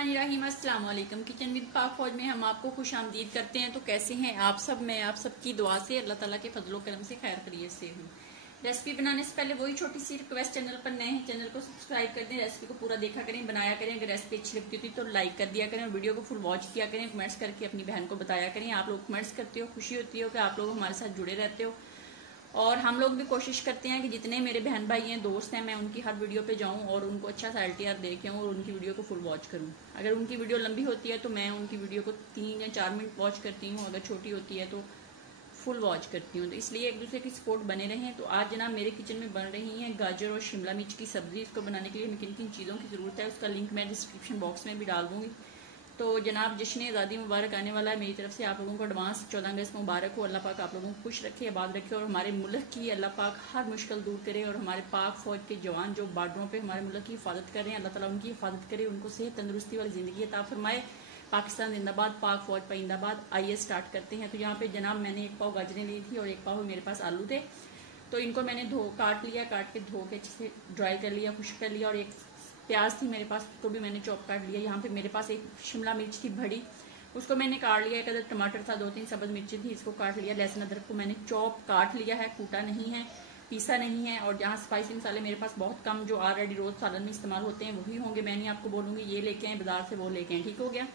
बिस्मिल्लाहिर्रहमानिर्रहीम। अस्सलाम वालेकुम। किचन विद पाक फौज में हम आपको खुश आमदीद करते हैं। तो कैसे हैं आप सब? मैं आप सबकी दुआ से अल्लाह ताला के फजलो करम से खैर खैरियत से हूँ। रेसिपी बनाने से पहले वही छोटी सी रिक्वेस्ट, चैनल पर नए हैं चैनल को सब्सक्राइब कर दें, रेसिपी को पूरा देखा करें, बनाया करें। अगर रेसिपी अच्छी लगती होती तो लाइक कर दिया करें और वीडियो को फुल वॉच किया करें। कमेंट्स करके अपनी बहन को बताया करें। आप लोग कमेंट्स करते हो, खुशी होती हो कि आप लोग हमारे साथ जुड़े रहते हो। और हम लोग भी कोशिश करते हैं कि जितने मेरे बहन भाई हैं, दोस्त हैं, मैं उनकी हर वीडियो पे जाऊं और उनको अच्छा सा LTR दे के और उनकी वीडियो को फुल वॉच करूं। अगर उनकी वीडियो लंबी होती है तो मैं उनकी वीडियो को 3 या 4 मिनट वॉच करती हूं, अगर छोटी होती है तो फुल वॉच करती हूँ। तो इसलिए एक दूसरे की सपोर्ट बने रहें। तो आज जनाब मेरे किचन में बन रही है गाजर और शिमला मिर्च की सब्जी। इसको बनाने के लिए हमें किन किन चीज़ों की ज़रूरत है उसका लिंक मैं डिस्क्रिप्शन बॉक्स में भी डाल दूँगी। तो जनाब जश्न आज़ादी मुबारक आने वाला है, मेरी तरफ से आप लोगों को एडवांस 14 अगस्त मुबारक हो। अल्लाह पाक आप लोगों को खुश रखे, आबाद रखे और हमारे मुल्क की अल्लाह पाक हर मुश्किल दूर करे। और हमारे पाक फौज के जवान जो बॉर्डरों पे हमारे मुल्क की हिफाजत कर रहे हैं, अल्लाह ताला उनकी हिफाजत करे, उनको सेहत तंदुरुस्ती वाली ज़िंदगी अता फरमाए। पाकिस्तान जिंदाबाद, पाक फौज पाइंदाबाद। आइए स्टार्ट करते हैं। तो यहाँ पे जनाब मैंने 1 पाव गाजरें ली थी और 1 पाव मेरे पास आलू थे। तो इनको मैंने काट लिया, काट के धो के अच्छे से ड्राई कर लिया, खुश्क कर लिया। और एक प्याज थी मेरे पास, तो भी मैंने चॉप काट लिया। यहाँ पे मेरे पास एक शिमला मिर्च थी बड़ी, उसको मैंने काट लिया। एक अदर टमाटर था, 2-3 सब्ज मिर्ची थी, इसको काट लिया। लहसुन अदरक को मैंने चॉप काट लिया है, कूटा नहीं है, पीसा नहीं है। और जहाँ स्पाइसी मसाले मेरे पास बहुत कम जो ऑलरेडी रोज सालन में इस्तेमाल होते हैं वही होंगे। मैं नहीं आपको बोलूँगी ये लेके आए बाजार से, वो लेके आए। ठीक हो गया।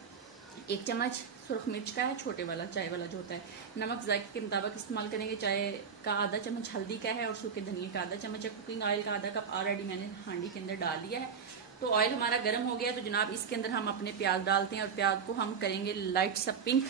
1 चम्मच सुरख मिर्च का है, छोटे वाला चाय वाला जो होता है। नमक जायके के मुताबिक इस्तेमाल करेंगे। चाय का आधा चम्मच हल्दी का है और सूखे धनिया का आधा चम्मच है। कुकिंग ऑयल का आधा कप ऑलरेडी मैंने हांडी के अंदर डाल दिया है। तो ऑयल हमारा गर्म हो गया। तो जनाब इसके अंदर हम अपने प्याज डालते हैं और प्याज को हम करेंगे लाइट सा पिंक।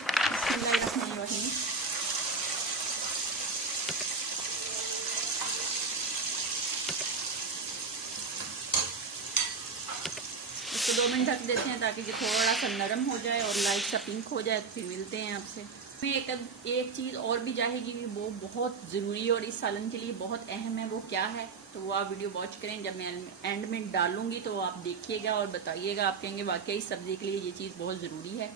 इसको 2 मिनट ढक देते हैं ताकि ये थोड़ा सा नरम हो जाए और लाइट सा पिंक हो जाए। फिर मिलते हैं आपसे। एक चीज़ और भी जाएगी, वो बहुत ज़रूरी और इस सालन के लिए बहुत अहम है। वो क्या है तो वो आप वीडियो वॉच करें। जब मैं एंड में डालूंगी तो आप देखिएगा और बताइएगा, आप कहेंगे वाकई इस सब्जी के लिए ये चीज़ बहुत ज़रूरी है।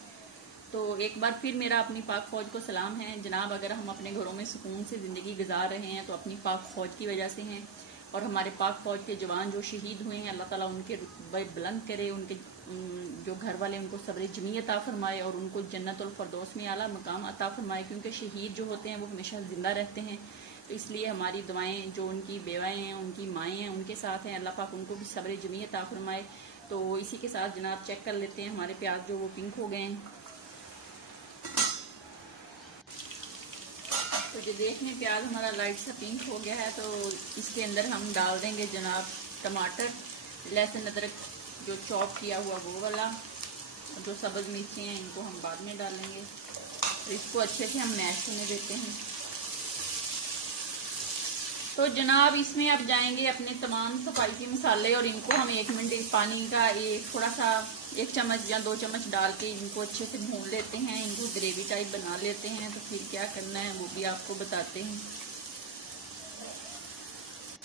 तो एक बार फिर मेरा अपनी पाक फौज को सलाम है। जनाब अगर हम अपने घरों में सुकून से ज़िंदगी गुजार रहे हैं तो अपनी पाक फौज की वजह से हैं। और हमारे पाक फौज के जवान जो शहीद हुए हैं, अल्लाह ताला उनके रुतबे बुलंद करे, उनके जो घर वाले उनको सब्र जमी अता फरमाए और उनको जन्नतुल फरदौस में आला मकाम अता फरमाए। क्योंकि शहीद जो होते हैं वो हमेशा ज़िंदा रहते हैं। तो इसलिए हमारी दुआएं जो उनकी बेवाएँ हैं, उनकी माएँ हैं, उनके साथ हैं। अल्लाह पाक उनको भी सब्र जमी अता फरमाए। तो इसी के साथ जनाब चेक कर लेते हैं हमारे प्याज जो वो पिंक हो गए हैं। तो जो देखने प्याज हमारा लाइट सा पिंक हो गया है, तो इसके अंदर हम डाल देंगे जनाब टमाटर, लहसुन अदरक जो चॉप किया हुआ वो वाला, और जो सब्ज मिर्ची हैं इनको हम बाद में डालेंगे। तो इसको अच्छे से हम मैश होने देते हैं। तो जनाब इसमें अब जाएंगे अपने तमाम स्पाइसी मसाले और इनको हम 1 मिनट पानी का थोड़ा सा 1 चम्मच या 2 चम्मच डाल के इनको अच्छे से भून लेते हैं। इनको ग्रेवी टाइप बना लेते हैं। तो फिर क्या करना है वो भी आपको बताते हैं।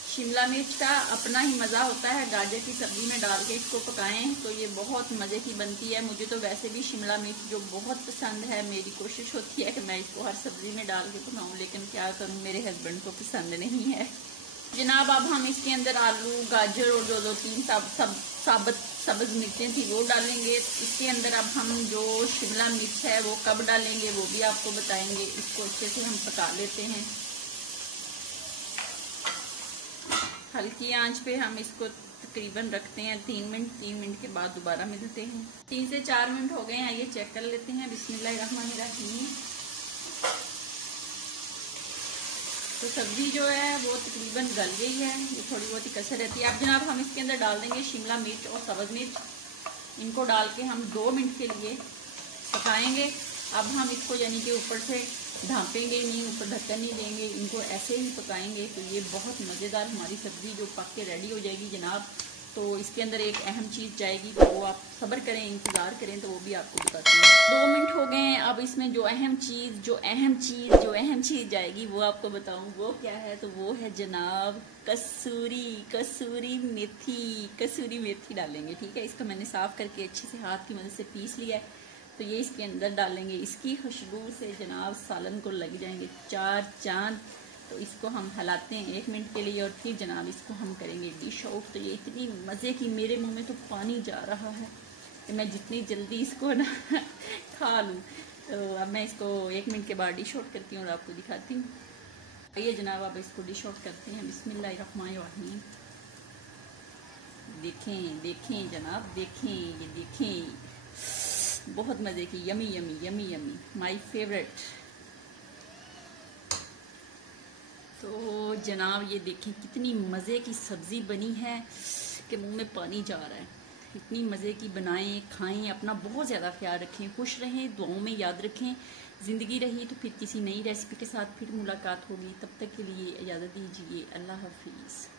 शिमला मिर्च का अपना ही मज़ा होता है। गाजर की सब्जी में डाल के इसको पकाएं तो ये बहुत मज़े की बनती है। मुझे तो वैसे भी शिमला मिर्च जो बहुत पसंद है। मेरी कोशिश होती है कि मैं इसको हर सब्जी में डाल के पकाऊं, लेकिन क्या करूं मेरे हस्बैंड को पसंद नहीं है। जनाब अब हम इसके अंदर आलू, गाजर और जो 2-3 साबुत सब्ज मिर्चें थी वो डालेंगे। इसके अंदर अब हम जो शिमला मिर्च है वो कब डालेंगे वो भी आपको बताएंगे। इसको अच्छे से हम पका लेते हैं। हल्की आंच पे हम इसको तकरीबन रखते हैं 3 मिनट। 3 मिनट के बाद दोबारा मिलते हैं। 3 से 4 मिनट हो गए हैं। आइए चेक कर लेते हैं। बिस्मिल्लाहिर्रहमानिर्रहीम। तो सब्जी जो है वो तकरीबन गल गई है, ये थोड़ी बहुत ही कसर रहती है। अब जनाब हम इसके अंदर डाल देंगे शिमला मिर्च और सब्ज मिर्च। इनको डाल के हम 2 मिनट के लिए पकाएंगे। अब हम इसको यानी कि ऊपर से ढांपेंगे नहीं, ऊपर ढक्कन नहीं देंगे, इनको ऐसे ही पकाएंगे। तो ये बहुत मज़ेदार हमारी सब्ज़ी जो पक के रेडी हो जाएगी जनाब। तो इसके अंदर एक अहम चीज़ जाएगी, तो वो आप सब्र करें, इंतज़ार करें, तो वो भी आपको बताती हूँ। 2 मिनट हो गए हैं। अब इसमें जो अहम चीज़ जाएगी वो आपको बताऊँ वो क्या है। तो वो है जनाब कसूरी मेथी डालेंगे। ठीक है, इसको मैंने साफ़ करके अच्छे से हाथ की मदद से पीस लिया है। तो ये इसके अंदर डालेंगे। इसकी खुशबू से जनाब सालन को लग जाएंगे 4 चांद। तो इसको हम हिलाते हैं 1 मिनट के लिए और फिर जनाब इसको हम करेंगे डिश आउट। तो ये इतनी मज़े की, मेरे मुंह में तो पानी जा रहा है। कि मैं जितनी जल्दी इसको ना खा लूँ। तो अब मैं इसको 1 मिनट के बाद डिश आउट करती हूँ और आपको दिखाती हूँ। आइए जनाब, अब इसको डिश आउट करते हैं। बिस्मिल्लाहिर्रहमानिर्रहीम। देखें देखें जनाब, देखें, ये देखें, बहुत मज़े की, yummy yummy yummy yummy, my favourite. तो जनाब ये देखें कितनी मज़े की सब्ज़ी बनी है कि मुंह में पानी जा रहा है। इतनी मज़े की बनाएं, खाएं, अपना बहुत ज़्यादा ख्याल रखें, खुश रहें, दुआओं में याद रखें। ज़िंदगी रही तो फिर किसी नई रेसिपी के साथ फिर मुलाकात होगी। तब तक के लिए इजाज़त दीजिए। अल्लाह हाफिज़।